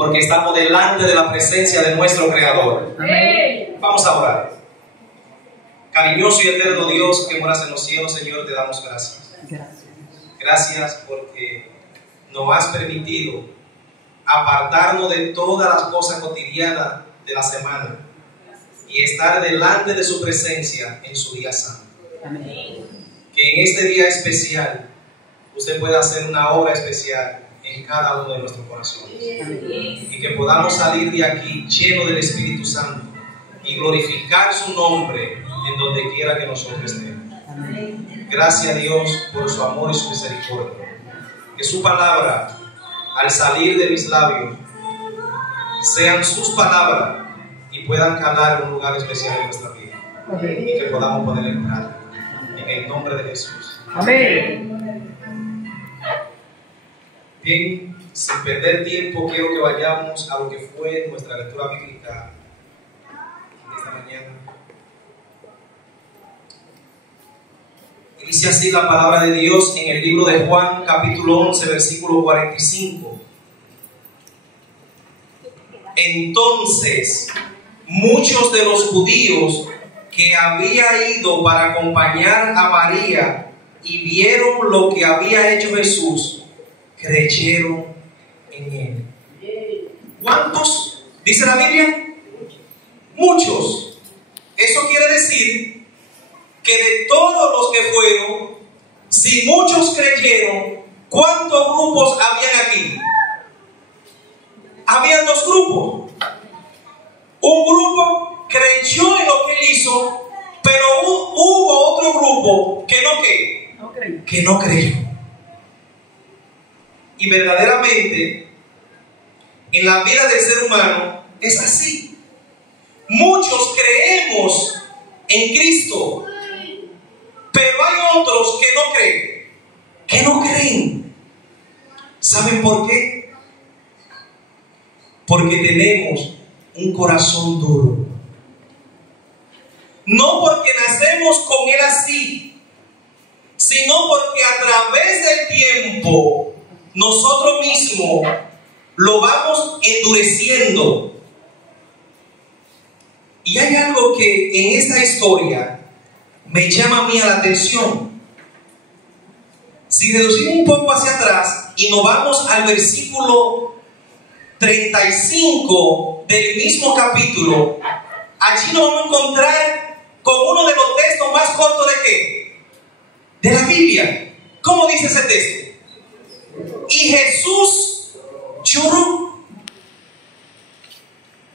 porque estamos delante de la presencia de nuestro Creador. Amén. Vamos a orar. Cariñoso y eterno Dios que moras en los cielos, Señor, te damos gracias. Gracias porque nos has permitido apartarnos de todas las cosas cotidianas de la semana y estar delante de su presencia en su día santo. Amén. Que en este día especial usted pueda hacer una obra especial en cada uno de nuestros corazones. Amén. Y que podamos salir de aquí llenos del Espíritu Santo y glorificar su nombre en donde quiera que nosotros estemos. Amén. Gracias a Dios por su amor y su misericordia. Que su palabra, al salir de mis labios, sean sus palabras y puedan calar en un lugar especial en nuestra vida. Amén. Y que podamos poner en práctica. En el nombre de Jesús. Amén. Bien, sin perder tiempo, quiero que vayamos a lo que fue nuestra lectura bíblica esta mañana. Y dice así la palabra de Dios en el libro de Juan, capítulo 11, versículo 45. Entonces, muchos de los judíos que había ido para acompañar a María y vieron lo que había hecho Jesús, creyeron en él. ¿Cuántos? Dice la Biblia. Muchos. Eso quiere decir que de todos los que fueron, si muchos creyeron, ¿cuántos grupos habían aquí? Habían dos grupos. Un grupo creyó en lo que él hizo, pero hubo otro grupo que no creyó. Y verdaderamente, en la vida del ser humano es así. Muchos creemos en Cristo, pero hay otros que no creen. ¿Saben por qué? Porque tenemos un corazón duro. No porque nacemos con él así, sino porque a través del tiempo nosotros mismos lo vamos endureciendo. Y hay algo que en esta historia me llama a mí la atención. Si deducimos un poco hacia atrás y nos vamos al versículo 35 del mismo capítulo, allí nos vamos a encontrar con uno de los textos más cortos ¿de qué? De la Biblia. ¿Cómo dice ese texto? Y Jesús lloró.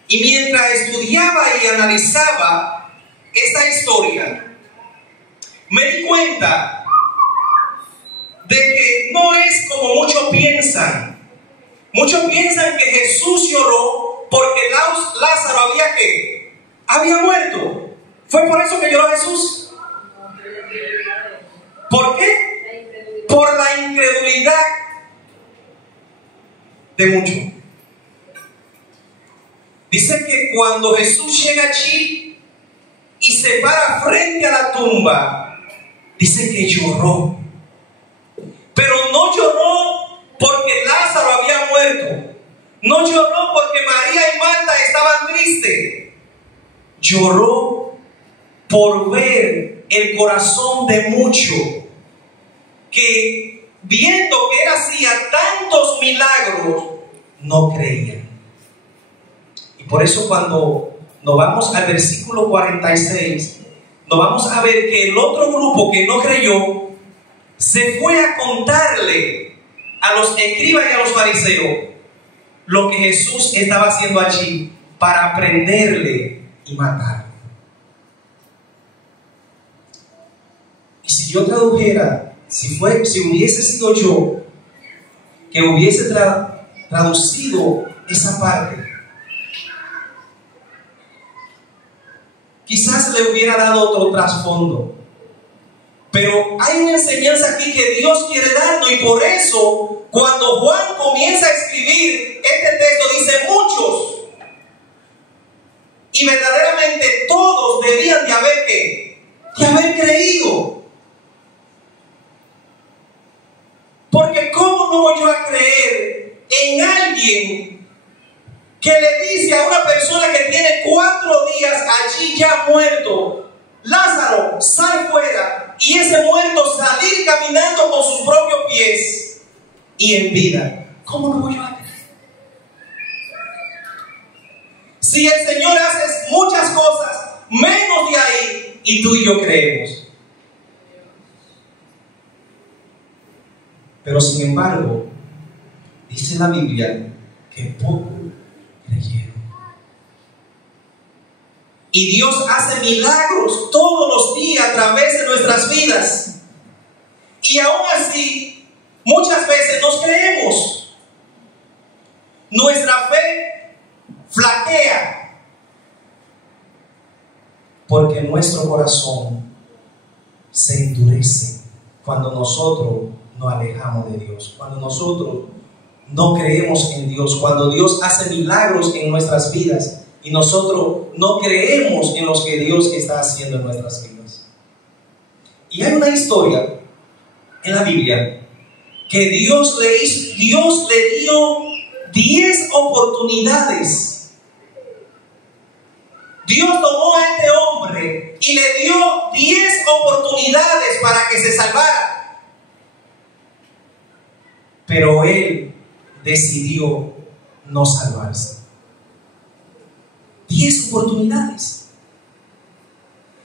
Y mientras estudiaba y analizaba esta historia, me di cuenta de que no es como muchos piensan. Muchos piensan que Jesús lloró porque Lázaro había muerto. ¿Fue por eso que lloró Jesús? ¿Por qué? Por la incredulidad de muchos. Dice que cuando Jesús llega allí y se para frente a la tumba, dice que lloró. Pero no lloró porque Lázaro había muerto. No lloró porque María y Marta estaban tristes. Lloró por ver el corazón de muchos que, viendo que él hacía tantos milagros, no creían. Y por eso cuando nos vamos al versículo 46, nos vamos a ver que el otro grupo que no creyó se fue a contarle a los escribas y a los fariseos lo que Jesús estaba haciendo allí para prenderle y matar. Y si yo tradujera, si hubiese sido yo que hubiese traducido esa parte, quizás le hubiera dado otro trasfondo. Pero hay una enseñanza aquí que Dios quiere darnos, y por eso cuando Juan comienza a escribir este texto dice muchos, y verdaderamente todos debían de haber creído. Porque ¿cómo no voy yo a creer en alguien que le dice a una persona que tiene 4 días allí ya muerto: Lázaro, sal fuera. Y ese muerto salir caminando con sus propios pies y en vida. ¿Cómo no voy a creer? Si el Señor hace muchas cosas, menos de ahí, y tú y yo creemos. Pero sin embargo, dice la Biblia que poco creyeron. Y Dios hace milagros todos los días a través de nuestras vidas. Y aún así, muchas veces nos creemos. Nuestra fe flaquea. Porque nuestro corazón se endurece cuando nosotros nos alejamos de Dios. Cuando nosotros no creemos en Dios. Cuando Dios hace milagros en nuestras vidas y nosotros no creemos en los que Dios está haciendo en nuestras vidas. Y hay una historia en la Biblia que Dios le dio 10 oportunidades. Dios tomó a este hombre y le dio 10 oportunidades para que se salvara. Pero él decidió no salvarse. 10 oportunidades.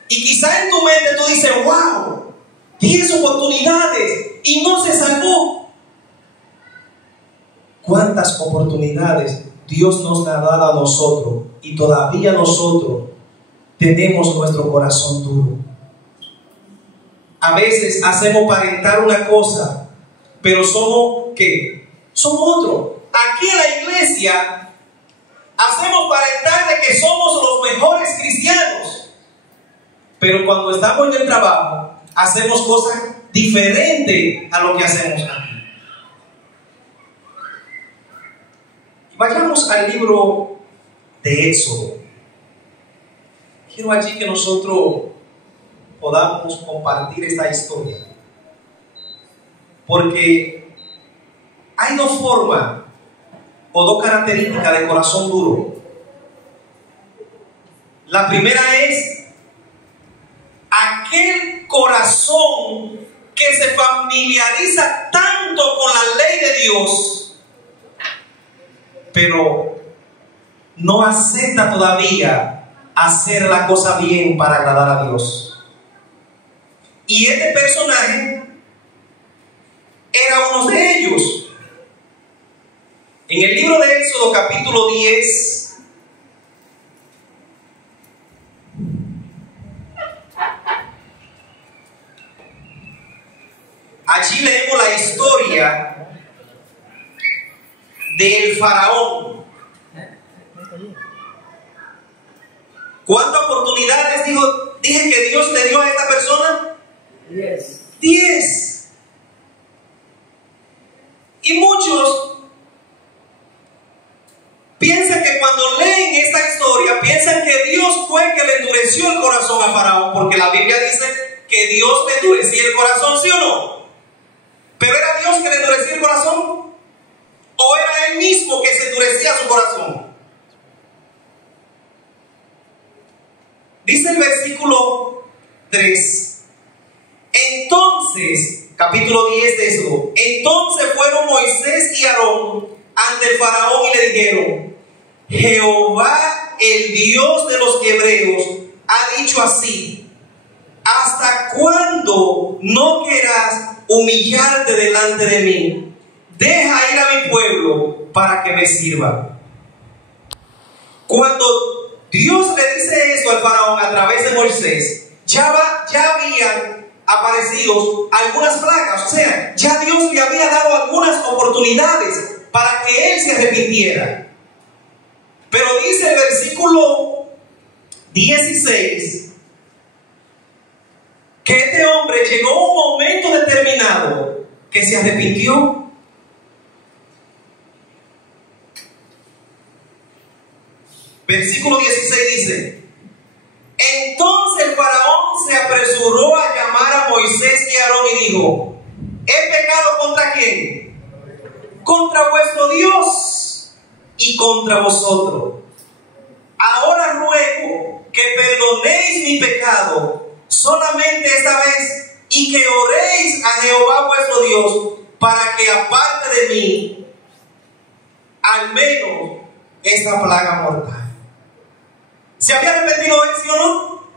Y quizá en tu mente tú dices: wow, 10 oportunidades y no se salvó. ¿Cuántas oportunidades Dios nos ha dado a nosotros y todavía nosotros tenemos nuestro corazón duro? A veces hacemos aparentar una cosa, pero somos ¿qué? Somos otro. Aquí en la iglesia hacemos aparentar de que somos los mejores cristianos, pero cuando estamos en el trabajo hacemos cosas diferentes a lo que hacemos aquí. Vayamos al libro de Éxodo. Quiero allí que nosotros podamos compartir esta historia, porque hay 2 formas o 2 características de corazón duro. La primera es aquel corazón que se familiariza tanto con la ley de Dios, pero no acepta todavía hacer la cosa bien para agradar a Dios. Y este personaje era uno de ellos. En el libro de Éxodo capítulo 10, allí leemos la historia del faraón. ¿Cuántas oportunidades dije que Dios le dio a esta persona? 10. Y muchos piensan que cuando leen esta historia, piensan que Dios fue el que le endureció el corazón a Faraón, porque la Biblia dice que Dios le endurecía el corazón, ¿sí o no? ¿Pero era Dios que le endurecía el corazón? ¿O era él mismo que se endurecía su corazón? Dice el versículo 3. Entonces, capítulo 10 de Éxodo, entonces fueron Moisés y Aarón ante el faraón y le dijeron: Jehová, el Dios de los hebreos, ha dicho así: ¿hasta cuándo no querrás humillarte delante de mí? Deja ir a mi pueblo para que me sirva. Cuando Dios le dice eso al faraón a través de Moisés, ya habían aparecido algunas plagas. O sea, ya Dios le había dado algunas oportunidades para que él se arrepintiera. Pero dice el versículo 16 que este hombre llegó un momento determinado que se arrepintió. Versículo 16 dice: entonces el faraón se apresuró a llamar a Moisés y a Aarón y dijo: ¿he pecado contra quién? Contra vuestro Dios. y contra vosotros. Ahora ruego que perdonéis mi pecado solamente esta vez y que oréis a Jehová vuestro Dios para que aparte de mí al menos esta plaga mortal. ¿Se había arrepentido él, sí o no?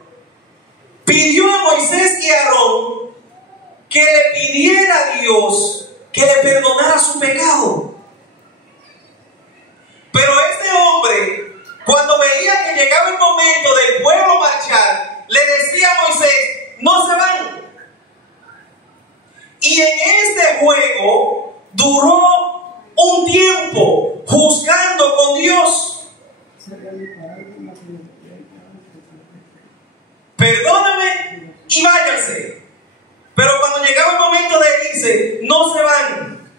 Pidió a Moisés y a Aarón que le pidiera a Dios que le perdonara su pecado. Pero este hombre, cuando veía que llegaba el momento del pueblo marchar, le decía a Moisés: no se van. Y en este juego duró un tiempo juzgando con Dios. Perdóname y váyanse. Pero cuando llegaba el momento de irse, no se van.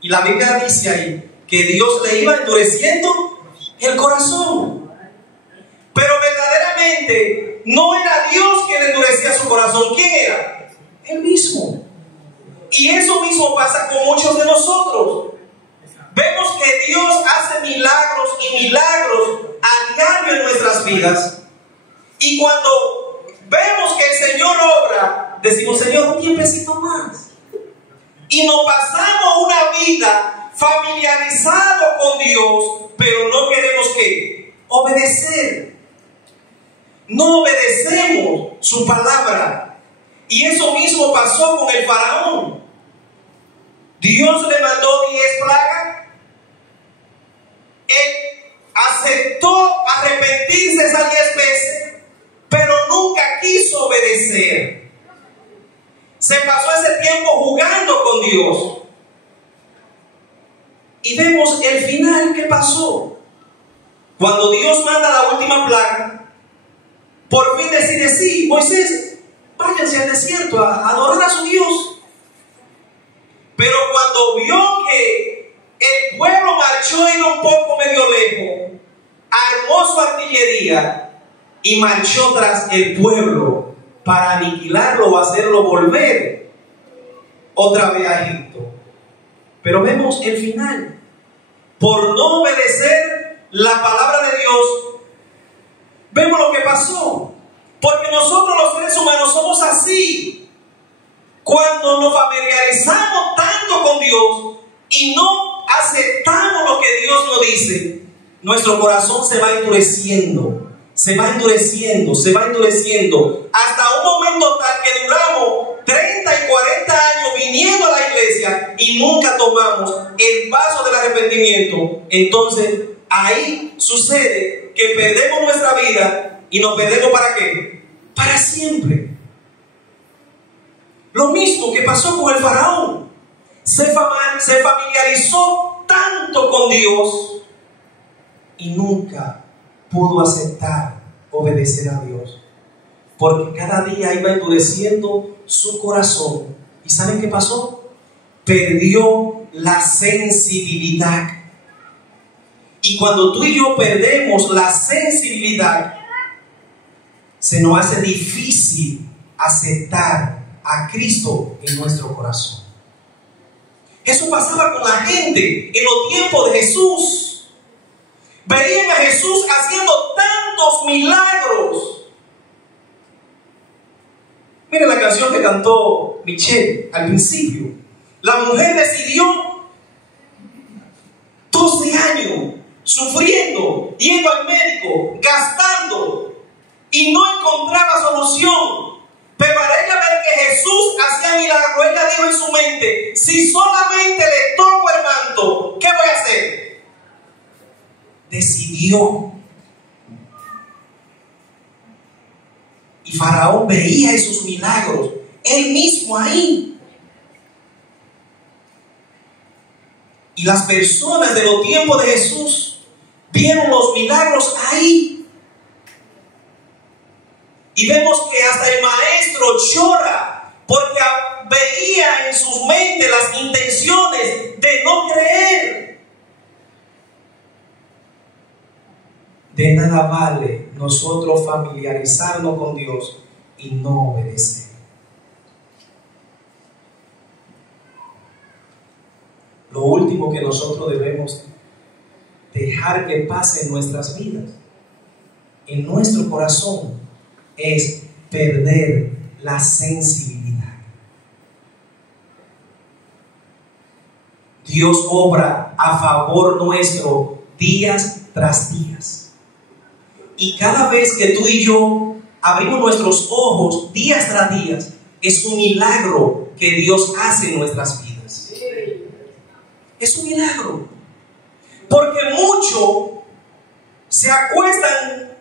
Y la Biblia dice ahí que Dios le iba endureciendo el corazón. Pero verdaderamente no era Dios quien endurecía su corazón. ¿Quién era? Él mismo. Y eso mismo pasa con muchos de nosotros. Vemos que Dios hace milagros y milagros a diario en nuestras vidas. Y cuando vemos que el Señor obra, decimos: Señor, un tiempecito más. Y nos pasamos una vida familiarizado con Dios, pero no queremos ¿qué? Obedecer. No obedecemos su palabra. Y eso mismo pasó con el faraón. Dios le mandó 10 plagas. Él aceptó arrepentirse esas 10 veces, pero nunca quiso obedecer. Se pasó ese tiempo jugando con Dios. Y vemos el final que pasó. Cuando Dios manda la última plaga, por fin decide: sí, Moisés, váyanse al desierto a adorar a su Dios. Pero cuando vio que el pueblo marchó y un poco medio lejos, armó su artillería y marchó tras el pueblo para aniquilarlo o hacerlo volver otra vez a Egipto. Pero vemos el final. Por no obedecer la palabra de Dios, vemos lo que pasó. Porque nosotros los seres humanos somos así. Cuando nos familiarizamos tanto con Dios y no aceptamos lo que Dios nos dice, nuestro corazón se va endureciendo, se va endureciendo, se va endureciendo, hasta un momento tal que duramos 30 y 40 años viniendo a la iglesia y nunca tomamos el paso del arrepentimiento. Entonces ahí sucede que perdemos nuestra vida y nos perdemos ¿para qué? Para siempre. Lo mismo que pasó con el faraón. Se familiarizó tanto con Dios y nunca pudo aceptar obedecer a Dios, porque cada día iba endureciendo su corazón. ¿Y saben qué pasó? Perdió la sensibilidad. Y cuando tú y yo perdemos la sensibilidad, se nos hace difícil aceptar a Cristo en nuestro corazón. Eso pasaba con la gente en los tiempos de Jesús. Veían a Jesús haciendo tantos milagros. Miren la canción que cantó Michelle al principio. La mujer decidió 12 años sufriendo, yendo al médico, gastando, y no encontraba solución. Pero para ella ver que Jesús hacía milagros, ella dijo en su mente: si solamente le toco el manto, ¿qué voy a hacer? Decidió. Y Faraón veía esos milagros, él mismo ahí. Y las personas de los tiempos de Jesús vieron los milagros ahí. Y vemos que hasta el maestro llora porque veía en sus mentes las intenciones de no creer. De nada vale nosotros familiarizarnos con Dios y no obedecer. Lo último que nosotros debemos dejar que pase en nuestras vidas, en nuestro corazón, es perder la sensibilidad. Dios obra a favor nuestro días tras días. Y cada vez que tú y yo abrimos nuestros ojos días tras días, es un milagro que Dios hace en nuestras vidas. Es un milagro. Porque muchos se acuestan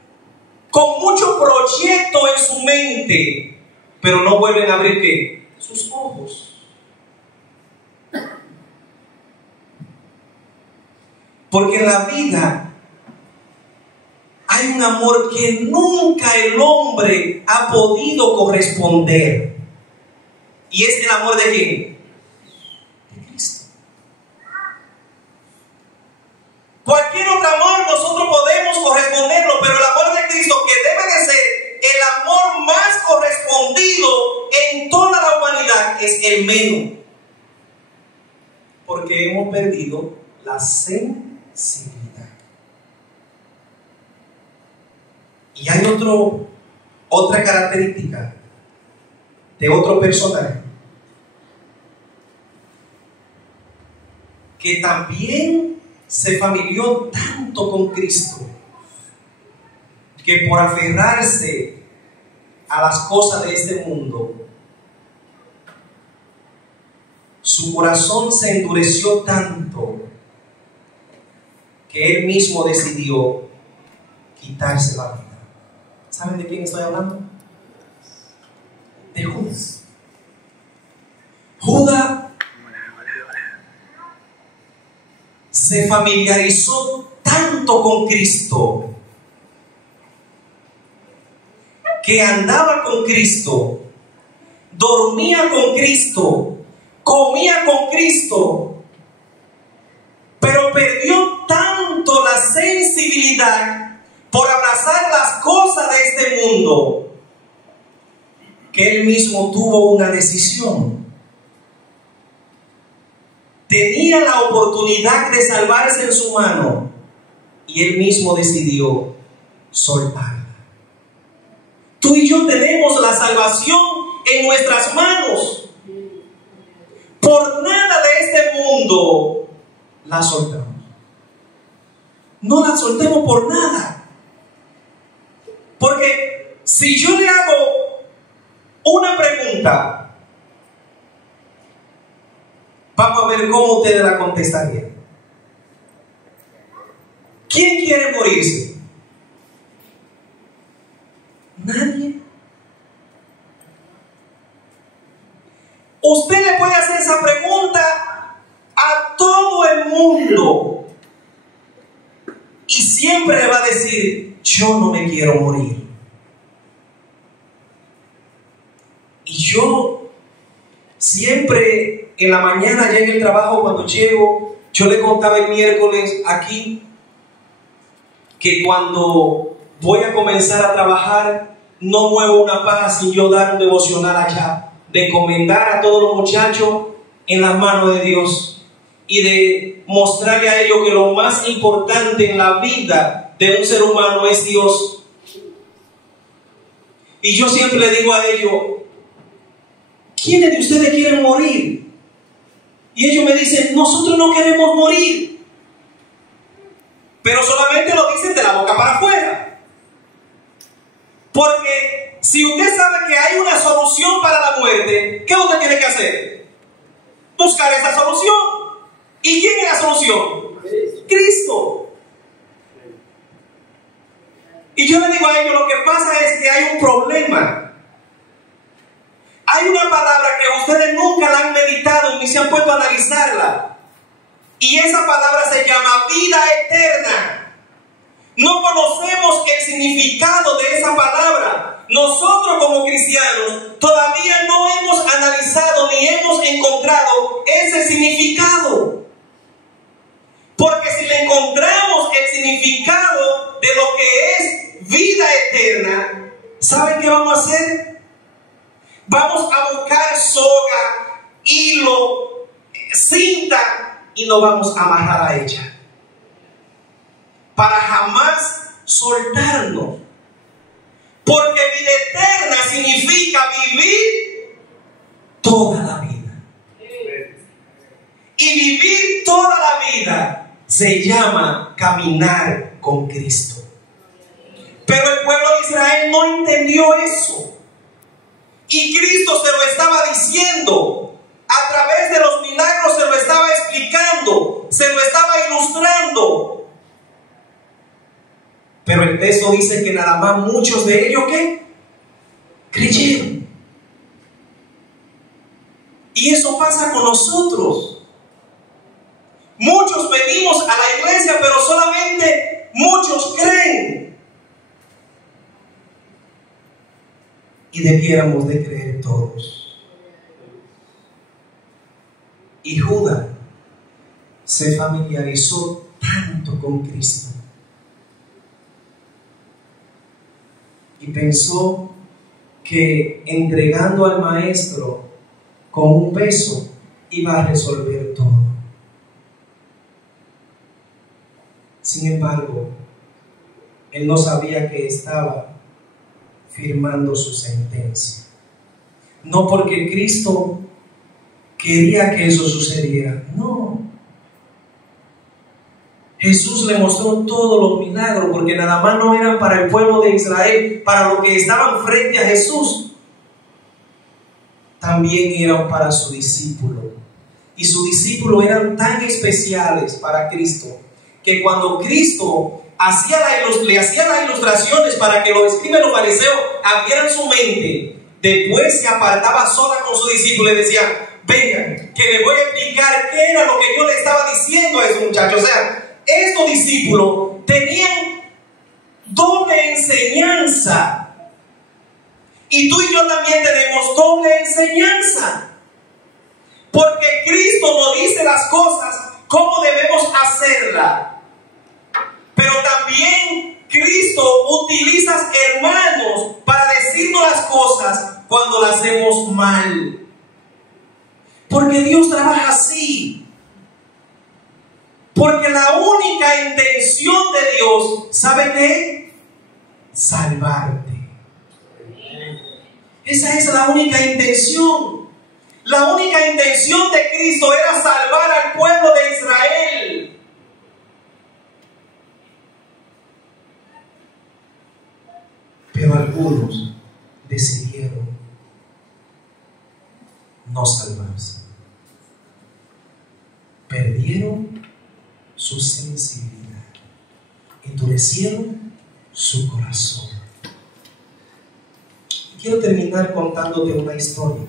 con mucho proyecto en su mente, pero no vuelven a abrir ¿qué? Sus ojos. Porque en la vida hay un amor que nunca el hombre ha podido corresponder. ¿Y es el amor de quién? De Cristo. Cualquier otro amor nosotros podemos corresponderlo, pero el amor de Cristo, que debe de ser el amor más correspondido en toda la humanidad, es el menos. Porque hemos perdido la sensibilidad. Y hay otra característica de otro personaje que también se familió tanto con Cristo, que por aferrarse a las cosas de este mundo, su corazón se endureció tanto que él mismo decidió quitarse la vida. ¿Saben de quién estoy hablando? De Judas. Judas se familiarizó tanto con Cristo que andaba con Cristo, dormía con Cristo, comía con Cristo, pero perdió tanto la sensibilidad por abrazar las cosas de este mundo que él mismo tuvo una decisión. Tenía la oportunidad de salvarse en su mano y él mismo decidió soltarla. Tú y yo tenemos la salvación en nuestras manos. Por nada de este mundo la soltamos. No la soltemos por nada. Porque si yo le hago una pregunta, vamos a ver cómo ustedes la contestarían. ¿Quién quiere morirse? Nadie. Usted le puede hacer esa pregunta a todo el mundo y siempre le va a decir: yo no me quiero morir. Y yo siempre en la mañana, ya en el trabajo, cuando llego, yo le contaba el miércoles aquí que cuando voy a comenzar a trabajar, no muevo una paja sin yo dar un devocional allá, de encomendar a todos los muchachos en las manos de Dios y de mostrarle a ellos que lo más importante en la vida de un ser humano es Dios. Y yo siempre le digo a ellos: ¿quiénes de ustedes quieren morir? Y ellos me dicen: nosotros no queremos morir. Pero solamente lo dicen de la boca para afuera. Porque si usted sabe que hay una solución para la muerte, ¿qué usted tiene que hacer? Buscar esa solución. ¿Y quién es la solución? Cristo. Y yo le digo a ellos: lo que pasa es que hay un problema. Hay una palabra que ustedes nunca la han meditado ni se han puesto a analizarla. Y esa palabra se llama vida eterna. No conocemos el significado de esa palabra. Nosotros como cristianos todavía no hemos analizado ni hemos encontrado ese significado. Porque si le encontramos el significado de lo que es vida eterna, ¿saben qué vamos a hacer? Vamos a buscar soga, hilo, cinta y nos vamos a amarrar a ella. para jamás soltarnos. Porque vida eterna significa vivir toda la vida. Y vivir toda la vida se llama caminar con Cristo. Pero el pueblo de Israel no entendió eso. Y Cristo se lo estaba diciendo. A través de los milagros se lo estaba explicando. Se lo estaba ilustrando. Pero el texto dice que nada más muchos de ellos, ¿qué? Creyeron. Y eso pasa con nosotros. Muchos venimos a la iglesia, pero solamente muchos creen. Y debiéramos de creer todos. Y Judas se familiarizó tanto con Cristo y pensó que entregando al maestro con un peso iba a resolver todo. Sin embargo, él no sabía que estaba firmando su sentencia. No porque Cristo quería que eso sucediera, no. Jesús le mostró todos los milagros, porque nada más no eran para el pueblo de Israel, para los que estaban frente a Jesús, también eran para su discípulo. Y sus discípulos eran tan especiales para Cristo, que cuando Cristo le hacía las ilustraciones para que los escribas y los fariseos abrieran su mente, después se apartaba sola con sus discípulos y decía: vengan, que les voy a explicar qué era lo que yo le estaba diciendo a esos muchachos. O sea, estos discípulos tenían doble enseñanza. Y tú y yo también tenemos doble enseñanza. Porque Cristo nos dice las cosas cómo debemos hacerlas. Pero también Cristo utiliza hermanos para decirnos las cosas cuando las hacemos mal. Porque Dios trabaja así. Porque la única intención de Dios, ¿sabe qué? Salvarte. Esa es la única intención. La única intención de Cristo era salvar al pueblo de Israel. Pero algunos decidieron no salvarse. Perdieron su sensibilidad, endurecieron su corazón. Quiero terminar contándote una historia.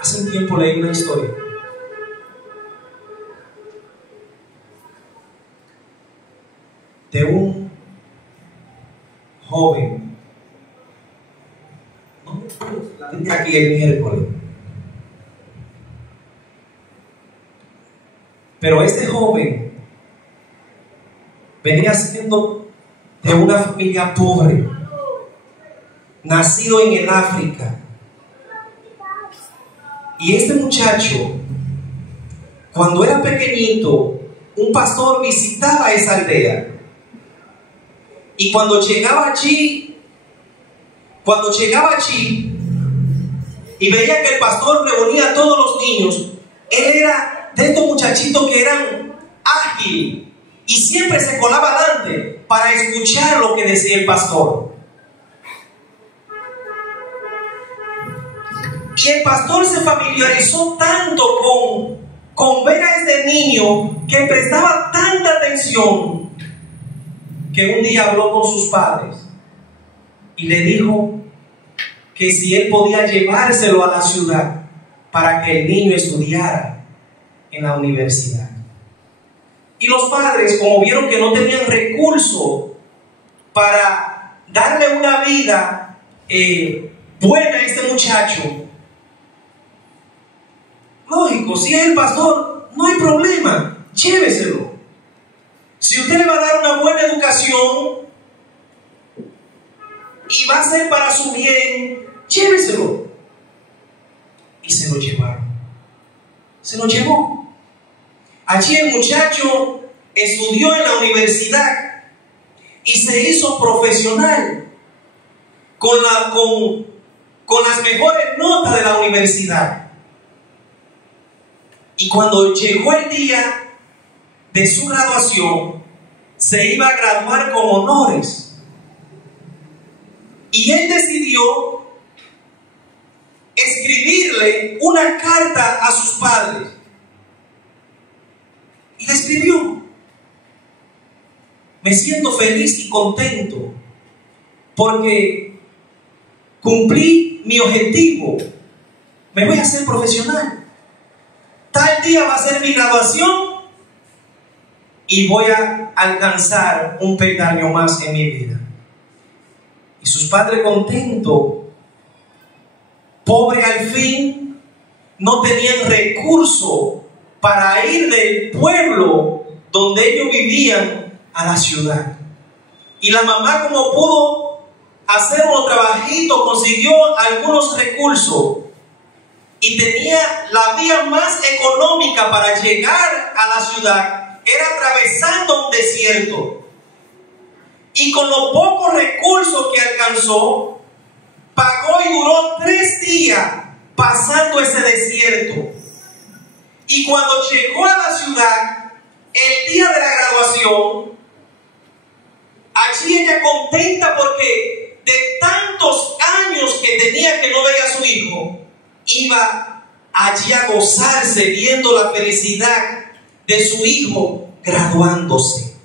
Hace un tiempo leí una historia de un joven. La tendré aquí el miércoles. Pero este joven venía siendo de una familia pobre, nacido en el África. Y este muchacho, cuando era pequeñito, un pastor visitaba esa aldea. Y cuando llegaba allí y veía que el pastor reunía a todos los niños, él era de estos muchachitos que eran ágiles y siempre se colaba adelante para escuchar lo que decía el pastor. Y el pastor se familiarizó tanto con ver a este niño que prestaba tanta atención, que un día habló con sus padres y le dijo que si él podía llevárselo a la ciudad para que el niño estudiara en la universidad. Y los padres, como vieron que no tenían recursos para darle una vida buena a este muchacho, lógico, si es el pastor, no hay problema, lléveselo. Si usted le va a dar una buena educación y va a ser para su bien, lléveselo. Y se lo llevaron. Se lo llevó. Allí el muchacho estudió en la universidad y se hizo profesional con las mejores notas de la universidad. Y cuando llegó el día de su graduación, se iba a graduar con honores. Y él decidió escribirle una carta a sus padres. Y le escribió: me siento feliz y contento porque cumplí mi objetivo. Me voy a hacer profesional. Tal día va a ser mi graduación y voy a alcanzar un peldaño más en mi vida. Y sus padres contentos. Pobre al fin, no tenían recurso para ir del pueblo donde ellos vivían a la ciudad. Y la mamá, como pudo hacer un trabajito, consiguió algunos recursos y tenía la vía más económica para llegar a la ciudad, era atravesando un desierto. Y con los pocos recursos que alcanzó, pagó y duró 3 días pasando ese desierto. Y cuando llegó a la ciudad, el día de la graduación, allí ella contenta porque de tantos años que tenía que no veía a su hijo, iba allí a gozarse viendo la felicidad de su hijo graduándose.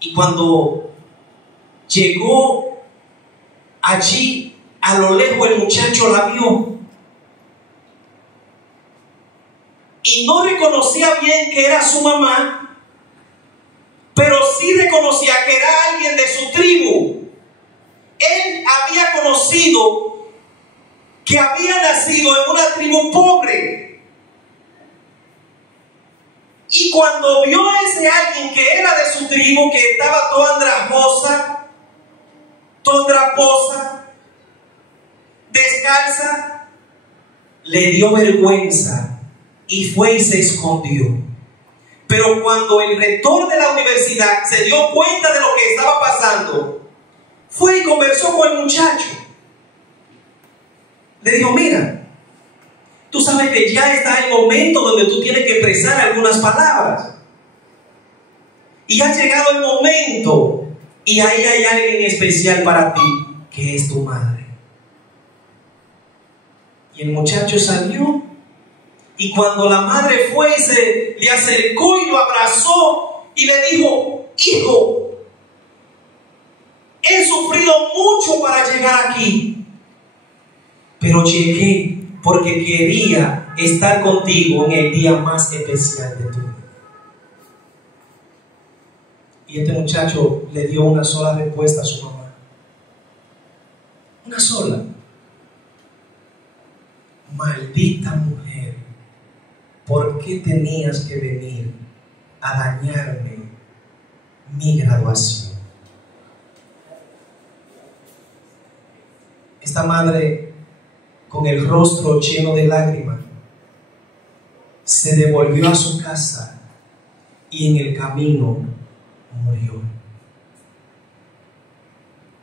Y cuando llegó allí, a lo lejos el muchacho la vio y no reconocía bien que era su mamá, pero sí reconocía que era alguien de su tribu. Él había conocido que había nacido en una tribu pobre. Y cuando vio a ese alguien que era de su tribu, que estaba toda andrajosa, toda traposa, descalza, le dio vergüenza y fue y se escondió. Pero cuando el rector de la universidad se dio cuenta de lo que estaba pasando, fue y conversó con el muchacho. Le dijo: mira, tú sabes que ya está el momento donde tú tienes que expresar algunas palabras. Y ha llegado el momento, y ahí hay alguien especial para ti, que es tu madre. Y el muchacho salió, y cuando la madre fue y se le acercó y lo abrazó y le dijo: hijo, he sufrido mucho para llegar aquí, pero llegué porque quería estar contigo en el día más especial de tu vida. Y este muchacho le dio una sola respuesta a su mamá. Una sola: maldita mujer, ¿por qué tenías que venir a dañarme mi graduación? Esta madre, con el rostro lleno de lágrimas, se devolvió a su casa y en el camino murió.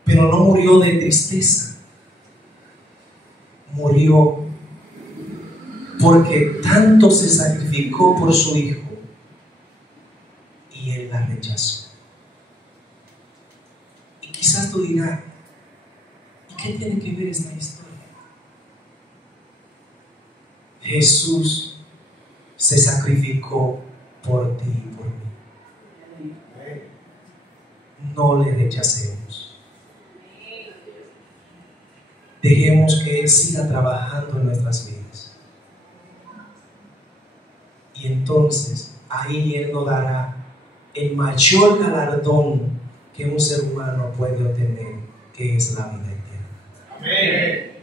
Pero no murió de tristeza, murió porque tanto se sacrificó por su hijo y él la rechazó. Y quizás tú dirás: ¿y qué tiene que ver esta historia? Jesús se sacrificó por ti y por mí. No le rechacemos. Dejemos que Él siga trabajando en nuestras vidas. Y entonces ahí Él nos dará el mayor galardón que un ser humano puede obtener, que es la vida eterna. Amén.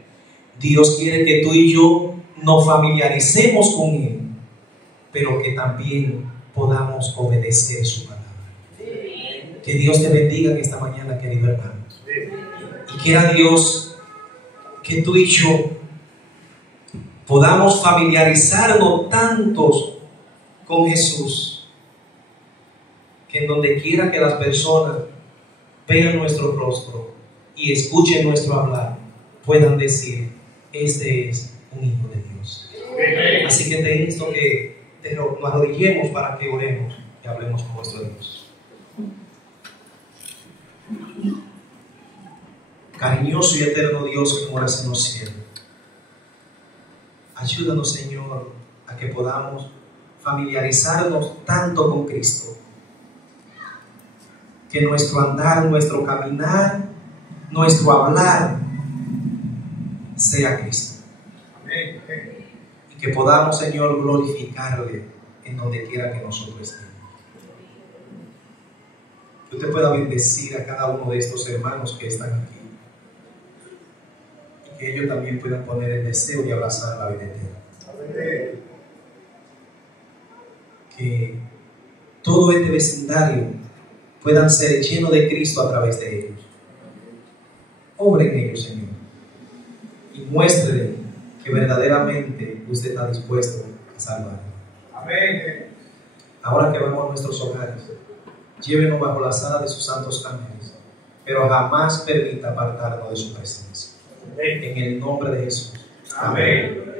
Dios quiere que tú y yo nos familiaricemos con Él, pero que también podamos obedecer su palabra. Que Dios te bendiga en esta mañana, querido hermano, y Quiera Dios que tú y yo podamos familiarizarnos tantos con Jesús, que en donde quiera que las personas vean nuestro rostro y escuchen nuestro hablar, puedan decir: este es un hijo de Dios. Así que te insto que nos arrodillemos para que oremos y hablemos con nuestro Dios. Cariñoso y eterno Dios que moras en los cielos, ayúdanos, Señor, a que podamos familiarizarnos tanto con Cristo, que nuestro andar, nuestro caminar, nuestro hablar sea Cristo. Amén. Y que podamos, Señor, glorificarle en donde quiera que nosotros estemos. Que usted pueda bendecir a cada uno de estos hermanos que están aquí, y que ellos también puedan poner el deseo de abrazar la vida eterna. Amén. Que todo este vecindario puedan ser llenos de Cristo a través de ellos. Obre en ellos, Señor, y muéstrele que verdaderamente usted está dispuesto a salvar. Amén. Ahora que vamos a nuestros hogares, llévenos bajo las alas de sus santos ángeles, pero jamás permita apartarnos de su presencia. En el nombre de Jesús. Amén.